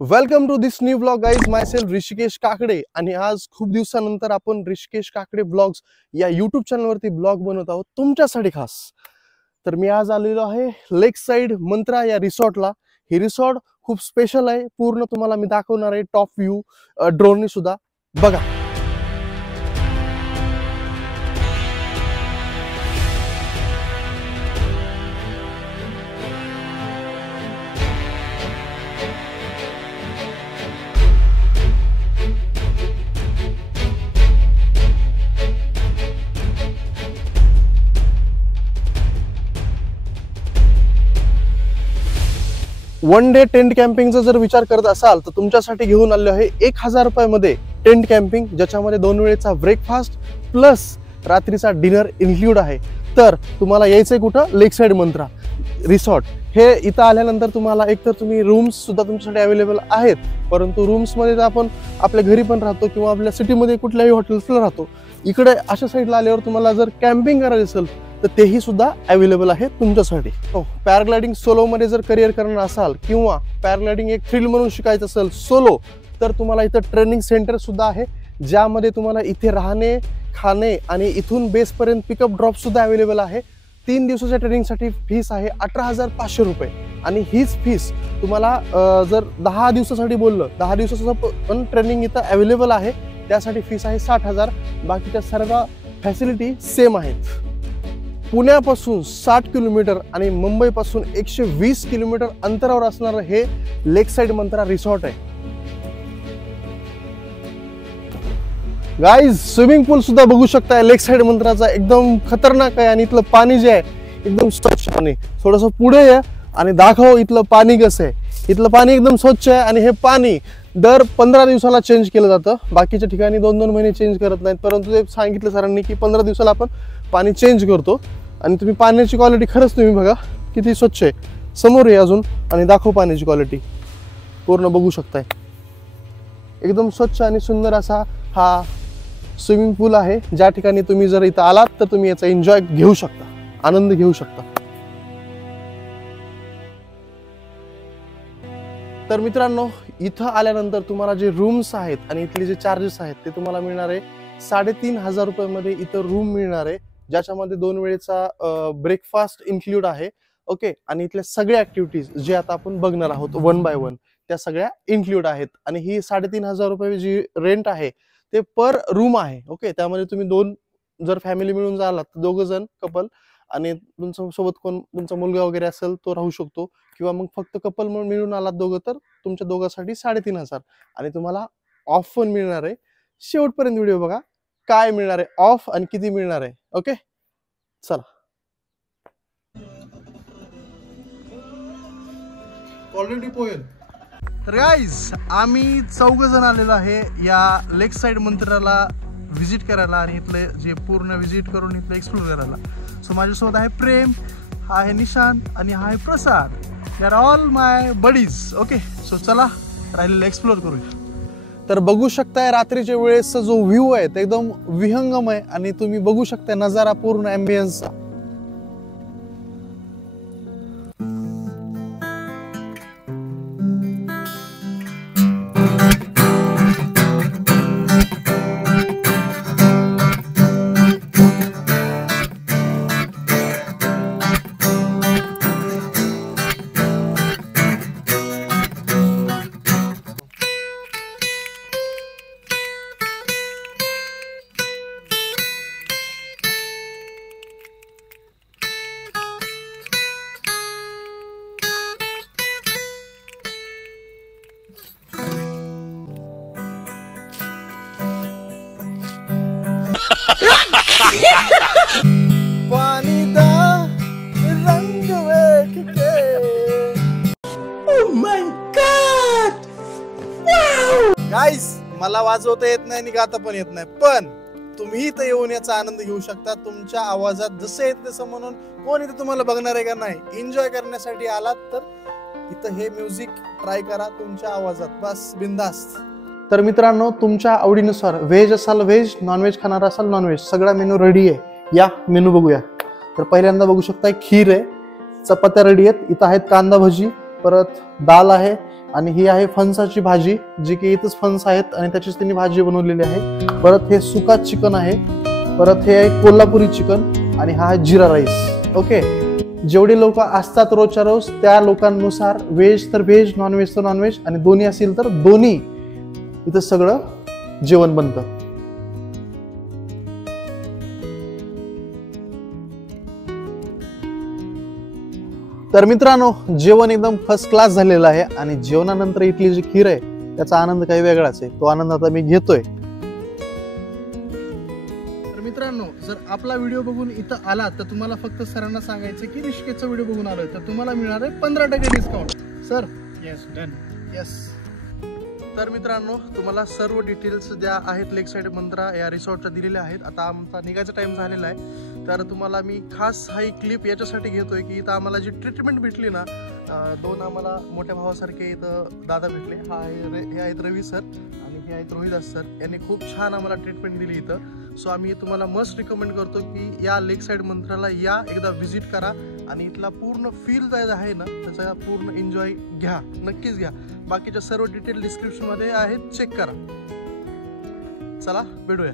Welcome to this new vlog guys. Myself Rishikesh Kakade. आणि आज खूप दिवसानंतर आपण ऋषिकेश काकडे ब्लॉग्स या यूट्यूब चॅनलवरती ब्लॉग बनवत आहोत तुमच्यासाठी खास. तर मी आज आलेलो आहे लेक साइड मंत्रा या रिसॉर्टला. हे रिसॉर्ट खूप स्पेशल आहे. पूर्ण तुम्हाला मी दाखवणार आहे टॉप व्ह्यू ड्रोनने सुद्धा. बघा. वन डे टेंट कॅम्पिंगचा जर विचार करत असाल तर तुमच्यासाठी घेऊन आलो आहे 1000 रुपयामध्ये टेंट कॅम्पिंग, ज्याच्यामध्ये 2 वेळेचा ब्रेकफास्ट प्लस रात्रीचा डिनर इन्क्लूड आहे. तर तुम्हाला यायचंय कुठं? लेक साइड मंत्रा रिसॉर्ट. हे इथं आल्यानंतर तुम्हाला एकतर तुम्ही रूम्स सुद्धा तुमच्यासाठी अवेलेबल आहेत, परंतु रूम्समध्ये तर आपण आपल्या घरी पण राहतो किंवा आपल्या सिटीमध्ये कुठल्याही हॉटेल्सला राहतो. इकडे अशा साईडला आल्यावर तुम्हाला जर कॅम्पिंग करायचं असेल तर तेही सुद्धा अवेलेबल आहे तुमच्यासाठी. पॅराग्लायडिंग सोलोमध्ये जर करिअर करणार असाल किंवा पॅराग्लायडिंग एक थ्रिल म्हणून शिकायचं असेल सोलो, तर तुम्हाला इथं ट्रेनिंग सेंटर सुद्धा आहे, ज्यामध्ये तुम्हाला इथे राहणे, खाणे आणि इथून बेसपर्यंत पिकअप ड्रॉप सुद्धा अवेलेबल आहे. 3 दिवसाच्या ट्रेनिंगसाठी फीस आहे 18,500 रुपये. आणि हीच फीस तुम्हाला जर 10 दिवसासाठी बोललं, 10 दिवसाचं पण ट्रेनिंग इथं अवेलेबल आहे, त्यासाठी फीस आहे 60,000. बाकीच्या सर्व फॅसिलिटी सेम आहेत. पुण्यापासून 60 किलोमीटर आणि मुंबईपासून 120 किलोमीटर अंतरावर असणारं हे लेक साइड मंत्रा रिसॉर्ट आहे. गाईज, स्विमिंग पूल सुद्धा बघू शकताय लेक साइड मंत्राचा. एकदम खतरनाक आहे आणि इथलं पाणी जे आहे एकदम स्वच्छ. आणि थोडंसं पुढे आहे आणि दाखव इथलं पाणी कसं आहे. इथलं पाणी एकदम स्वच्छ आहे आणि हे पाणी दर 15 दिवसाला चेंज केलं जातं. बाकीच्या ठिकाणी 2-2 महिने चेंज करत नाहीत, परंतु ते सांगितलं सरांनी की 15 दिवसाला आपण पाणी चेंज करतो. आणि तुम्ही पाण्याची क्वालिटी खरंच तुम्ही बघा किती स्वच्छ आहे. समोर आहे अजून आणि दाखव पाण्याची क्वालिटी पूर्ण बघू शकताय. एकदम स्वच्छ आणि सुंदर असा हा स्विमिंग पूल आहे, ज्या ठिकाणी तुम्ही जर इथं आलात तर तुम्ही याचा एन्जॉय घेऊ शकता, आनंद घेऊ शकता. तर मित्रांनो, इथं आल्यानंतर तुम्हाला जे रूम्स आहेत आणि इथले जे चार्जेस आहेत ते तुम्हाला मिळणार आहे 3,500 रुपयामध्ये. इथं रूम मिळणार आहे, ज्याच्यामध्ये 2 वेळेचा ब्रेकफास्ट इन्क्लूड आहे. ओके. आणि इथल्या सगळ्या ऍक्टिव्हिटीज जे आता आपण बघणार आहोत 1 बाय 1 त्या सगळ्या इन्क्लूड आहेत. आणि ही 3,500 रुपये जी रेंट आहे ते पर रूम आहे. ओके. त्यामध्ये तुम्ही 2 जर फॅमिली मिळून जालात तर 2 जण कपल आणि तुमच्या सोबत कोण तुमचा मुलगा वगैरे असेल तो राहू शकतो, किंवा मग फक्त कपल मिळून आलात दोघं तर तुमच्या दोघांसाठी 3,500. आणि तुम्हाला ऑफ पण मिळणार आहे. शेवटपर्यंत व्हिडिओ बघा काय मिळणार आहे ऑफ आणि किती मिळणार आहे. ओके, चला. ऑलरेडी पोयल. तर गाईज, आम्ही 4 जण आलेलो आहे या लेक साइड मंत्राला व्हिजिट करायला आणि इथले जे पूर्ण व्हिजिट करून इथलं एक्सप्लोर करायला. सो माझ्यासोबत आहे प्रेम, हा आहे निशांत आणि हा आहे Prasad. They are all my buddies. Okay. So चला राहिलेलं एक्सप्लोर करूया. तर बघू शकताय रात्रीच्या वेळेसचा जो व्ह्यू आहे ते एकदम विहंगम आहे आणि तुम्ही बघू शकताय नजारा पूर्ण अँबियन्सचा. पानी दा रंग वेख के. Oh my God. गाइस, मला वाजवता येत नाही आणि गाता पण येत नाही, पण तुम्ही इथं येऊन याचा आनंद घेऊ शकता. तुमच्या आवाजात जसं येत तसं म्हणून कोण इथं तुम्हाला बघणार आहे का नाही. एन्जॉय करण्यासाठी आलात तर इथं हे म्युझिक ट्राय करा तुमच्या आवाजात, बस बिंदास्त. तर मित्रांनो, तुमच्या आवडीनुसार व्हेज असाल व्हेज, नॉनव्हेज खाणार असाल नॉनव्हेज, सगळा मेनू रेडी आहे. या मेनू बघूया. तर पहिल्यांदा बघू शकता खीर आहे, चपात्या रेडी आहेत. इथं आहेत कांदा भजी, परत दाल आहे आणि ही आहे फणसाची भाजी जी की इथंच फणस आहेत आणि त्याचीच त्यांनी भाजी बनवलेली आहे. परत हे सुका चिकन आहे, परत हे आहे कोल्हापुरी चिकन आणि हा आहे जिरा राईस. ओके, जेवढी लोक असतात रोजच्या रोज त्या लोकांनुसार व्हेज तर व्हेज, नॉनव्हेज तर नॉनव्हेज आणि दोन्ही असेल तर दोन्ही इथं सगळं जेवण बनतं. तर मित्रांनो, जेवण एकदम फर्स्ट क्लास झालेलं आहे आणि जेवणानंतर इथली जी खीर आहे त्याचा आनंद काही वेगळाच आहे. तो आनंद आता मी घेतोय. तर मित्रांनो, जर आपला व्हिडिओ बघून इथं आला तर तुम्हाला फक्त सरांना सांगायचं की ऋषिकेशचा व्हिडिओ बघून आलोय तर तुम्हाला मिळणार आहे 15% discount. Sir yes, done. Yes. तर मित्रांनो, तुम्हाला सर्व डिटेल्स ज्या आहेत लेक साईड मंत्रा या रिसॉर्टच्या दिलेल्या आहेत. आता आमचा निघायचा टाइम झालेला आहे तर तुम्हाला मी खास हा क्लिप याच्यासाठी घेतोय की इथं आम्हाला जी ट्रीटमेंट भेटली ना, दोन आम्हाला मोठ्या भावासारखे इथं दादा भेटले. हे आहेत रवी सर आणि हे आहेत रोहिदास सर. यांनी खूप छान आम्हाला ट्रीटमेंट दिली इथं. सो आम्ही तुम्हाला मस्ट रिकमेंड करतो की या लेक साईड मंत्राला या, एकदा व्हिजिट करा आणि इथला पूर्ण फील जायचं आहे ना त्याचा पूर्ण एन्जॉय घ्या, नक्कीच घ्या. बाकीच्या सर्व डिटेल डिस्क्रिप्शन मध्ये आहेत, चेक करा. चला भेटूया.